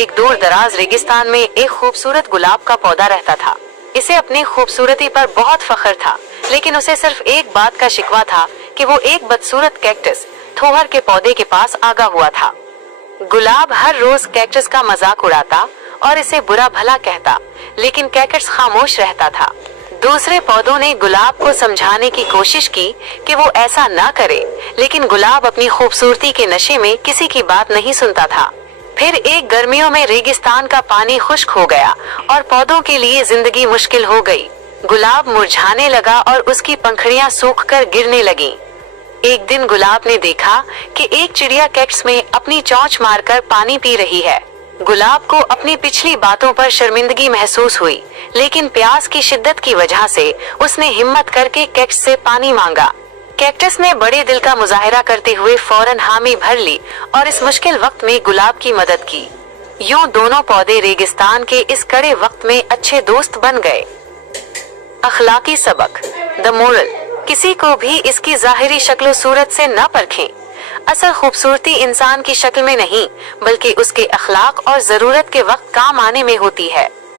एक दूर दराज रेगिस्तान में एक खूबसूरत गुलाब का पौधा रहता था। इसे अपनी खूबसूरती पर बहुत फख्र था, लेकिन उसे सिर्फ एक बात का शिकवा था कि वो एक बदसूरत कैक्टस थोहर के पौधे के पास आगा हुआ था। गुलाब हर रोज कैक्टस का मजाक उड़ाता और इसे बुरा भला कहता, लेकिन कैक्टस खामोश रहता था। दूसरे पौधों ने गुलाब को समझाने की कोशिश की कि वो ऐसा ना करे, लेकिन गुलाब अपनी खूबसूरती के नशे में किसी की बात नहीं सुनता था। फिर एक गर्मियों में रेगिस्तान का पानी खुश्क हो गया और पौधों के लिए जिंदगी मुश्किल हो गई। गुलाब मुरझाने लगा और उसकी पंखुड़ियां सूखकर गिरने लगीं। एक दिन गुलाब ने देखा कि एक चिड़िया कैक्टस में अपनी चोंच मारकर पानी पी रही है। गुलाब को अपनी पिछली बातों पर शर्मिंदगी महसूस हुई, लेकिन प्यास की शिद्दत की वजह से उसने हिम्मत करके कैक्टस से पानी मांगा। कैक्टस ने बड़े दिल का मुजाहिरा करते हुए फौरन हामी भर ली और इस मुश्किल वक्त में गुलाब की मदद की। यूं दोनों पौधे रेगिस्तान के इस कड़े वक्त में अच्छे दोस्त बन गए। अखलाकी सबक, द मोरल, किसी को भी इसकी जाहिरी शक्ल सूरत से न परखें। असल खूबसूरती इंसान की शक्ल में नहीं, बल्कि उसके अखलाक और जरूरत के वक्त काम आने में होती है।